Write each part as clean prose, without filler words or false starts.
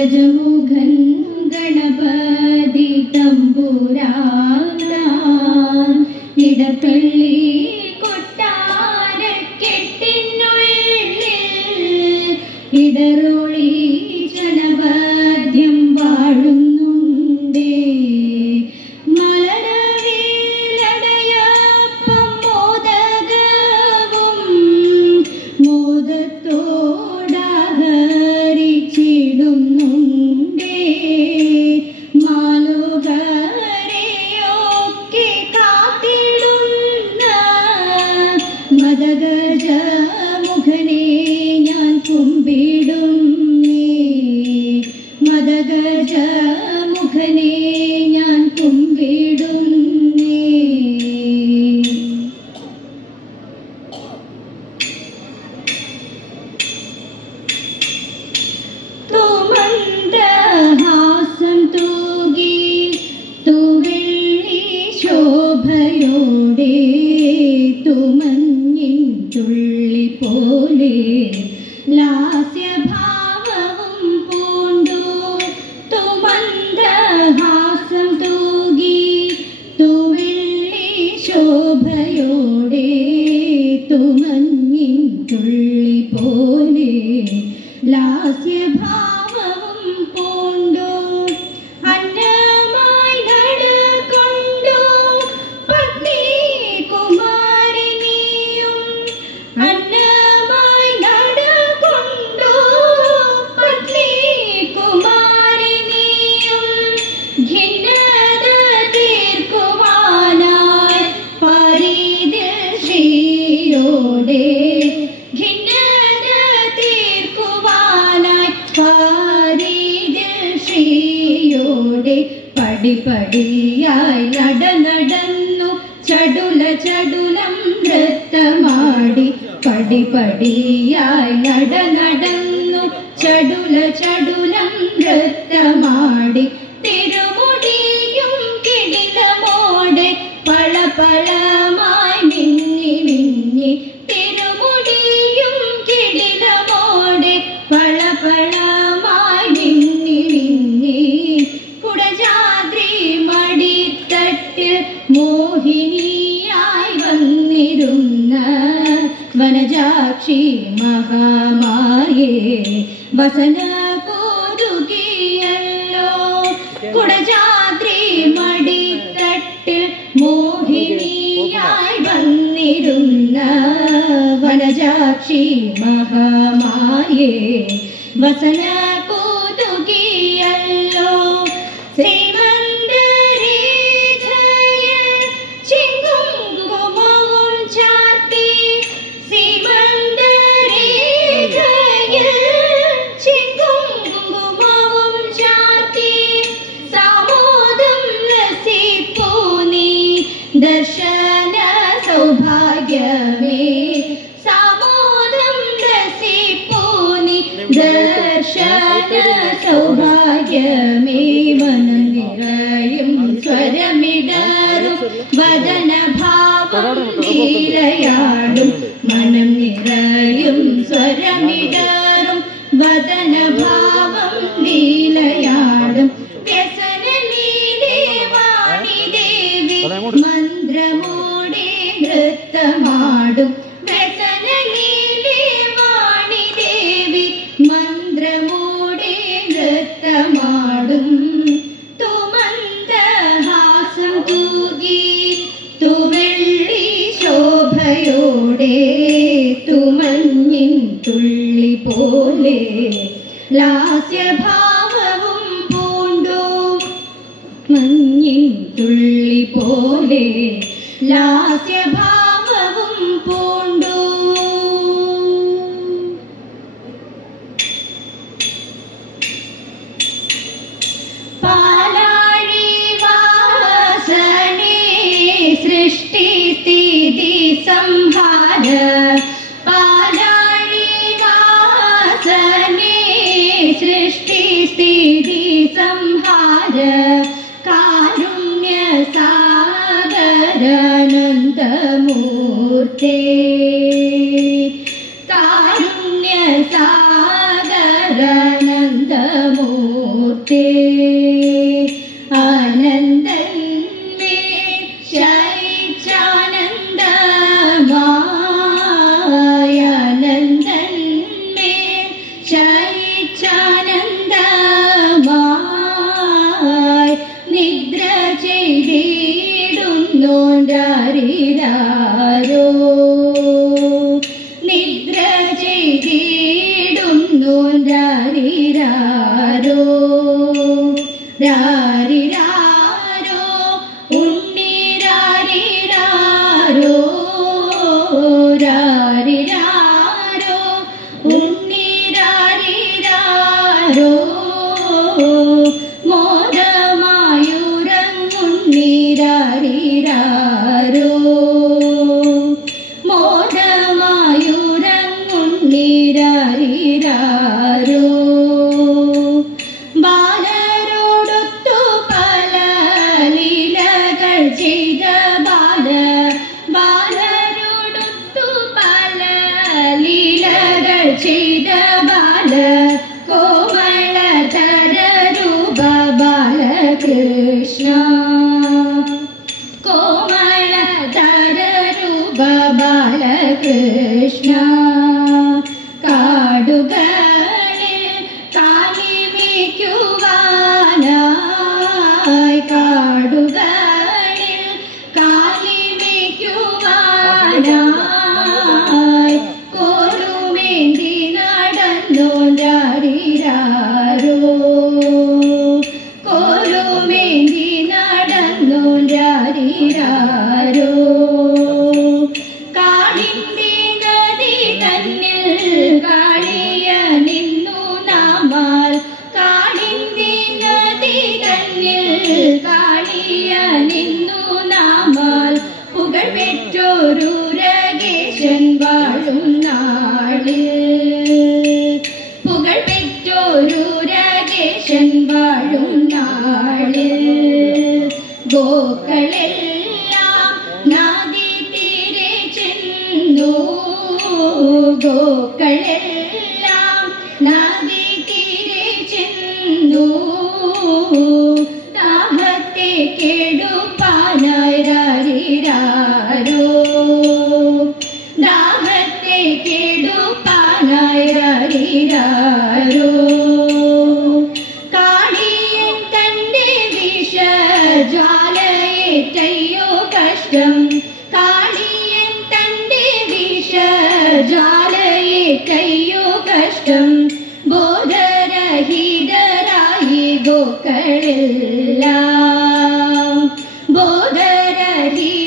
ഗജമുഖൻ ഗണപതി തമ്പുരാന ഇടപ്പള്ളി കൊട്ടാരക്കെട്ടിനുള്ളിൽ ഇടറൊളി ജനവദ്യം വാഴുന്നുണ്ടേ. മലരവേലടയപ്പം മോദകവും മോദത്തോടഹരിച്ചിടുന്നുണ്ടേ. മാലുകരെയൊക്കെ കാത്തിടുന്ന മദഗജ മുഖനെ ഞാൻ കുമ്പിടുന്നേ. മദഗജ മുഖനെ ഞാൻ കുമ്പിടുന്നേ. തുമന്ദഹാസം തൂകി തുവെള്ളി ശോഭയോടെ തുമഞ്ഞിൻ തുള്ളി പോലെ ലാസ്യഭാവവും പൂണ്ടു. തുമന്ദഹാസം തൂകി തുവെള്ളി ശോഭയോടെ തുമഞ്ഞിൻ തുള്ളി പോലെ ലാസ്യഭാവവും പൂണ്ടു. അന്നമായി നടകൊണ്ടു പത്നി കുമാരിനിയും അന്നമായി നടകൊണ്ടു പത്നി കുമാരിനിയും ഖിന്നത തീർക്കുവാനായി പരിതിൽ ശ്രീയോടെ ഖിന്നത തീർക്കുവാനായി പരിതിൽ ശ്രീയോടെ പടിപടിയായി നടന്നു ചടുല ചടുലം നൃത്തമാടി. പടിപടിയായി നടന്നു ചടുല ചടുലം നൃത്തമാടി. തിരുമുടിയും കിടിലമോടെ പളപളമായി മിന്നി മിന്നി. തിരുമുടിയും കിടിലമോടെ പളപളമായി മിന്നി മിന്നി. കുടജാദ്രി മടിത്തട്ടിൽ മോഹിനിയായി വന്നിരുന്ന വനജാക്ഷി മഹാമായേ വസന കോതുകിയല്ലോ. കുടജാദ്രി മടിത്തട്ടിൽ മോഹിനിയായി വന്നിരുന്ന വനജാക്ഷി മഹാമായേ വസന കോതുകിയല്ലോ. ശ്രീമന്തരേഖയിൽ ചിങ്കുങ്കുമവും ചാർത്തി ശ്രീമന്തരേഖയിൽ ചിങ്കുങ്കുമവും ചാർത്തി സാമോദം രസിപ്പൂ നീ ദർശന സൗഭാഗ്യമേ. സാമോദം രസിപ്പൂ നീ ദർശന സൗഭാഗ്യമേ. മനം നിറയും സ്വരമിടറും വദനഭാവം ലീലയാടും. മനം നിറയും സ്വരമിടറും വദനഭാവം ലീലയാടും. വ്യസനലീലേ വാണി ദേവി മന്ത്രമോടെ നൃത്തമാടും. വ്യസനലീലേ വാണി ദേവി മന്ത്രമോടെ നൃത്തമാടും. തുമന്ദഹാസം തൂകി തുവെള്ളി ശോഭയോടെ തുമഞ്ഞിൻ തുള്ളി പോലെ ലാസ്യഭാവവും പൂണ്ടു. മഞ്ഞിൻ തുള്ളി പോലെ ലാസ്യഭാവവും പൂണ്ടു. പാലാഴിവാസനേ സൃഷ്ടി സ്ഥിതി സംഹാര. പാലാഴിവാസനേ സൃഷ്ടി സ്ഥിതി സംഹാര. കാരുണ്യ സാഗരാനന്ദമൂർത്തേ. കാരുണ്യ സാഗരാനന്ദമൂർത്തേ. മൂർത്തേ ആനന്ദന്മേ ശയിച്ചാനന്ദമായ ആനന്ദന്മേ ശയിച്ചാനന്ദമായി നിദ്ര ചെയ്തിടുന്നോരാരിരാരോ നിദ്ര ചെയ്തിടുന്നോരാരിരാരോ രാരിരാരോ ഉണ്ണിരാരിരാരോ രാരിരാരോ ഉണ്ണിരാരിരാരോ മോദമായുറങ്ങുണ്ണിരാരിരാരോ മോദമായുറങ്ങുണ്ണിരാരിരാരോ ബാലരോടൊത്തു പല ലീലകൾ ചെയ്ത ബാലരോടൊത്തു പല ലീലകൾ ചെയ്ത ബാല കോമളതര രൂപ ബാലകൃഷ്ണ കോമളതര രൂപ ബാലകൃഷ്ണ കാടുകളിൽ കാലിമേക്കുവാനായി കാടുകളിൽ കാലിമേക്കുവാനായി കോലുമേന്തി നടന്നോരാരിരാരോ കോലുമേന്തി നടന്നോരാരിരാരോ കാളിന്റെ നദി തന്നിൽ കാളിയ നിന്നു നാമാൽ കാളിന്റെ നദി തന്നിൽ കാളിയ നിന്നു നാമാൽ പുകൾ പെറ്റോരു രകേശൻ വാഴും നാളിൽ പുകൾ പെറ്റോരു രകേശൻ വാഴും നാളിൽ ഗോക്കളെല്ലാം നദി തീരെ ചെന്നു ഗോക്കളെല്ലാം നദി തീരെ ചെന്നു ദാഹത്തെ കെടുപ്പാനായി രാരിരാരോ ദാഹത്തെ കെടുപ്പാനായി രാരിരാരോ കാളിയൻ തന്റെ വിഷജ്വാലയേറ്റയ്യോ കഷ്ടം കാളിയൻ തന്റെ വിഷജ്വാലയേറ്റയ്യോ കഷ്ടം ബോധരഹിതരായി ഗോക്കളെല്ലാം ബോധരഹിതരായി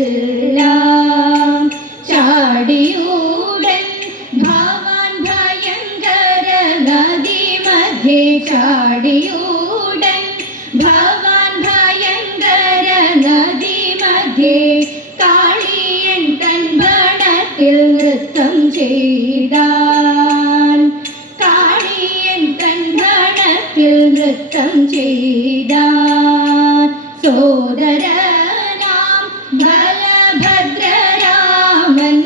ഗോക്കളെല്ലാം ചാടിയൂടൻ ഭവാൻ ഭയങ്കര നദി മധ്യേ ചാടിയൂടൻ ഭവാൻ ഭയങ്കര നദി മധ്യേ കാളിയൻ തൻ ഭണത്തിൽ നൃത്തം ചെയ്താൻ കാളിയൻ തൻ ഭണത്തിൽ നൃത്തം ചെയ്താൻ സോദരനാം ബലഭദ്രരാമൻ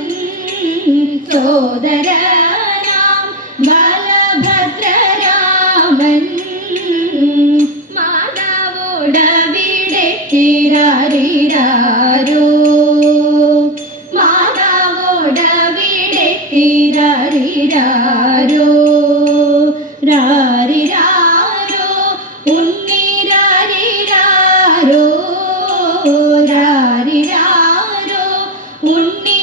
സോദരനാം ബലഭദ്രരാമൻ മാതാവോടവിടെ തിരാരിരാരോ മാതാവോടവിടെ തിരാരിരാരോ രാരിരാരോ ഉണ്ണിരാരിരാരോ രാരിരാരോ ഉണ്ണിരാരിരാരോ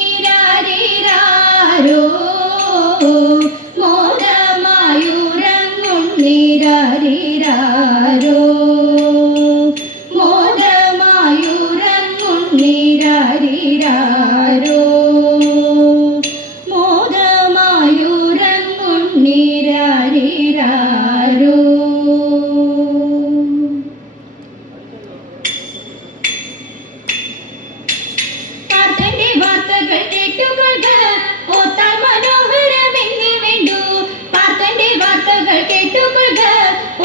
മോദമായുറങ്ങുണ്ണിരാരിരാരോ മോദമായുറങ്ങുണ്ണിരാരിരാരോ മോദമായുറങ്ങുണ്ണിരാരിരാരോ പാർത്ഥന്റെ വാർത്തകൾ കേട്ടുകൊള്ളുക ഓത്താൽ മനോഹരമെന്നേ വേണ്ടു പാർത്ഥന്റെ വാർത്തകൾ കേട്ടുകൊള്ളുക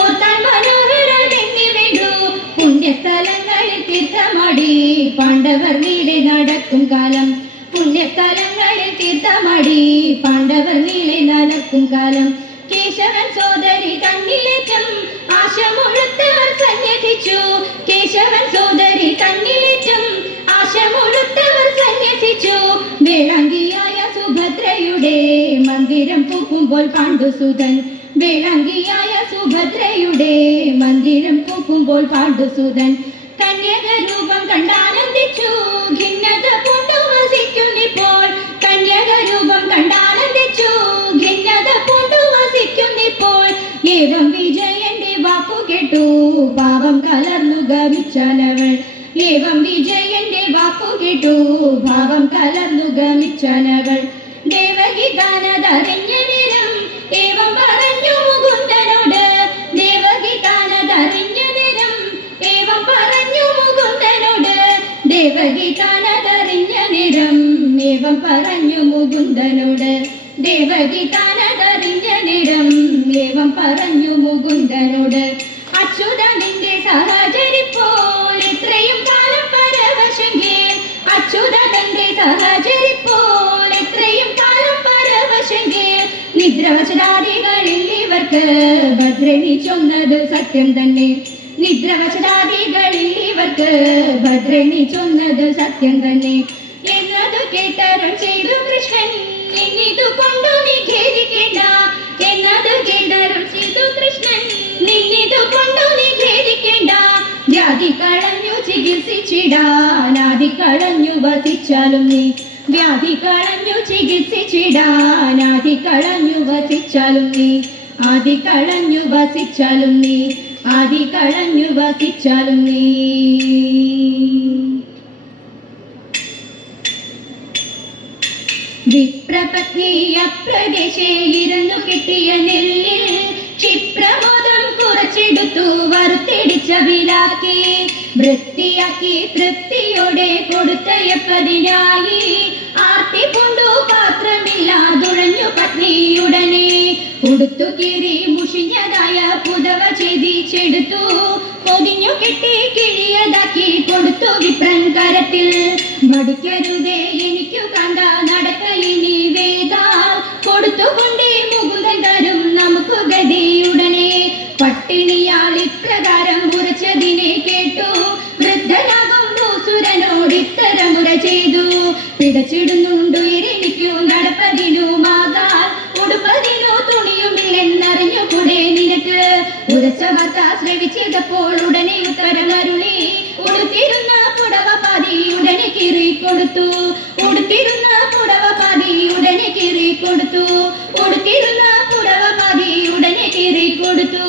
ഓത്താൽ മനോഹരമെന്നേ വേണ്ടു പുണ്യസ്ഥലങ്ങളിൽ തീർത്ഥമാടി പാണ്ഡവർ നീളെ നടക്കും കാലം പുണ്യസ്ഥലങ്ങളിൽ തീർത്ഥമാടി പാണ്ഡവർ നീളെ നടക്കും കാലം കേശവൻ സോദരി തന്നിലേറ്റം ആശമുഴുത്തവർ സന്യസിച്ചു. കേശവൻ സോദരി തന്നിലേറ്റം ആശമുഴുത്തവർ സന്യസിച്ചു. വേളാങ്കിയായ സുഭദ്രയുടെ മന്ദിരം പൂക്കുമ്പോൾ പാണ്ഡുസുതൻ. വേളാങ്കിയായ സുഭദ്രയുടെ മന്ദിരം പൂക്കുമ്പോൾ പാണ്ഡുസുതൻ. കന്യകരൂപം കണ്ടാനന്ദിച്ചു ഖിന്നത പൂണ്ടു വസിക്കുന്നിപ്പോൾ. കന്യകരൂപം കണ്ടാനന്ദിച്ചു ഖിന്നത പൂണ്ടു വസിക്കുന്നിപ്പോൾ. ഏവം വിജയന്റെ വാക്കു കേട്ടു ഭാവം കലർന്നു ഗമിച്ചനവൾ. ഏവം വിജയന്റെ വാക്കു കേട്ടു ഭാവം കലർന്നു ഗമിച്ചനവൾ. ദേവകി താനതറിഞ്ഞ നേരം ഏവം പറഞ്ഞു മുകുന്ദനോട്. ദേവകി താനതറിഞ്ഞ നേരം ഏവം പറഞ്ഞു മുകുന്ദനോട്. ദേവകി താനതറിഞ്ഞ നേരം ഏവം പറഞ്ഞു മുകുന്ദനോട്. ദേവകി താനതറിഞ്ഞ നേരം ഏവം പറഞ്ഞു മുകുന്ദനോട്. അച്യുതന്റെ സഹചരിപ്പോൾ ഇത്രയും കാലം പരവശങ്കേ. അച്യുതന്റെ സഹചരിപ്പോൾ ഇത്രയും കാലം പരവശങ്കേ. നിദ്രവശരാദികളിൽ ഇവർക്ക് ഭദ്രനി ചൊന്നത് സത്യം തന്നെ. നിദ്രവശരാദികളിൽ ഇവർക്ക് ഭദ്രനി ചൊന്നത് സത്യം തന്നെ. എന്നതു കേട്ടരുൾ ചെയ്തു കൃഷ്ണൻ നിന്നിതു കൊണ്ടു നീ ഖേദിക്കേണ്ട. എന്നതു കേട്ടരുൾ ചെയ്തു കൃഷ്ണൻ നിന്നിതു കൊണ്ടു നീ ഖേദിക്കേണ്ട. വ്യാധി കളഞ്ഞു ചികിത്സിച്ചിടാൻ ആദി കളഞ്ഞു വസിച്ചാലും നീ. വ്യാധി കളഞ്ഞു ചികിത്സിച്ചിടാൻ ആദി കളഞ്ഞു വസിച്ചാലും നീ. ആദി കളഞ്ഞു വസിച്ചാലും നീ. ആദി കളഞ്ഞു വസിച്ചാലും നീ. വിപ്രപത്നി അപ്രദേശേ ഇരുന്നു കിട്ടിയ നെല്ലിൽ ക്ഷിപ്രമോദം കുറച്ചെടുത്തു വറുത്തിടിച്ച വിലാക്കി. വൃത്തിയാക്കി തൃപ്തിയോടെ കൊടുത്തയപ്പതിനായി ആർത്തി കൊണ്ടു പാത്രമില്ലാതുഴഞ്ഞു പത്നിയുടനെ. ഉടുത്തു കീറി മുഷിഞ്ഞതായ പുതവ ചെയ്തിച്ചെടുത്തു പൊതിഞ്ഞു കെട്ടി കിഴിയതാക്കി കൊടുത്തു വിപ്രൻ കരത്തിൽ. മടിക്കരുതേ എനിക്കു കണ്ട നടക്കയിനി വേദാൽ കൊടുത്തുകൊണ്ടേ മുകുന്ദൻ തരും നമുക്ക് ഗതിയുടനെ. പട്ടിണിയാൾ ഇപ്രകാരം ഉറച്ചതിനെ കേട്ടു വൃദ്ധനാകും ഭൂസുരനോട് ഇത്തരമുറ ചെയ്തു. പിടച്ചിടുന്നുണ്ടു ഇരണിക്കു നടപ്പതിനു മാതാൽ ഉടുപ്പതിനു തുണിയുമില്ലെന്നറിഞ്ഞു കൂടെ നിനക്ക്. ഉറച്ച വാർത്ത ശ്രവിച്ചപ്പോൾ ഉടനെ ഉത്തരമരുളി ഉടുത്തിരുന്ന പുടവ പാതി ഉടനെ കീറി കൊടുത്തു. ഉടുത്തിരുന്ന പുടവ പാതി ഉടനെ കീറി കൊടുത്തു. ഉടുത്തിരുന്ന പുടവ പാതി ഉടനെ കീറി കൊടുത്തു.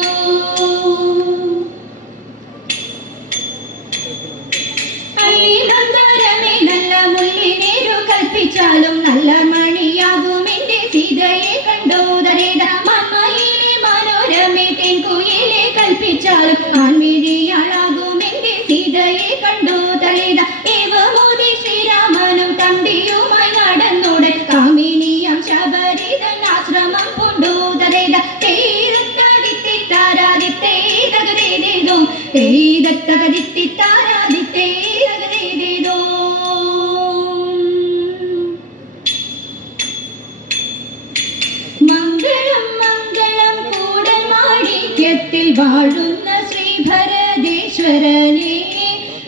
അള്ളിമന്ദാരമേ നല്ല മുള്ളിനേരു കൽപ്പിച്ചാലും നല്ല മണിയാകും എന്റെ സീതയെ കണ്ടോ ദരേത. മന്മയിലെ മനോരമേ തെൻകുയിലെ കൽപ്പിച്ചാലും ആൺമിഴിയാളാകും എന്റെ സീതയെ കണ്ടോ തലേത. ഏവമോദി ശ്രീരാമനും തമ്പിയുമായി നടന്നോടെ കാമിനിയാം ശബരിതൻ ആശ്രമം കൊണ്ടു തലേത. തേതത്തകതിത്തിത്താരാദിത്തേ തകതേതേതോ. തേതത്തകതിത്തിത്താരാദിത്തേ തകതേതേതോ. മംഗളം മംഗളം കൂടൽ മാണിക്യത്തിൽ വാഴുന്ന ശ്രീഭരതേശ്വരനെ.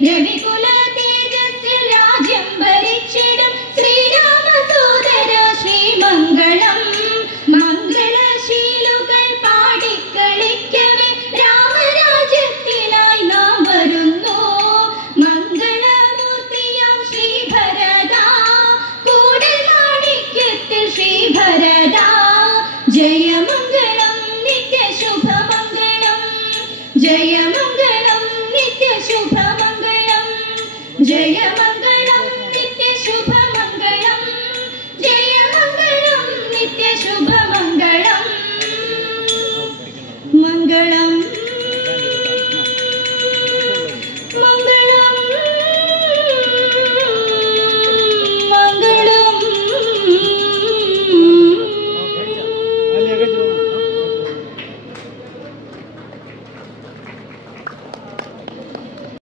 രവികുല തേജസ്സിൽ രാജ്യം ഭരിച്ചിടും ശ്രീരാമസോദര ശ്രീമംഗളം. മംഗളശീലുകൾ പാടിക്കളിക്കവേ രാമരാജ്യത്തിനായി നാം വരുന്നു. മംഗളമൂർത്തിയാം ശ്രീഭരത കൂടൽ മാണിക്യത്തിൽ ശ്രീഭരത. ജയമംഗളം നിത്യശുഭമംഗളം. ജയമംഗളം നിത്യശുഭമംഗളം. ജയമംഗളം.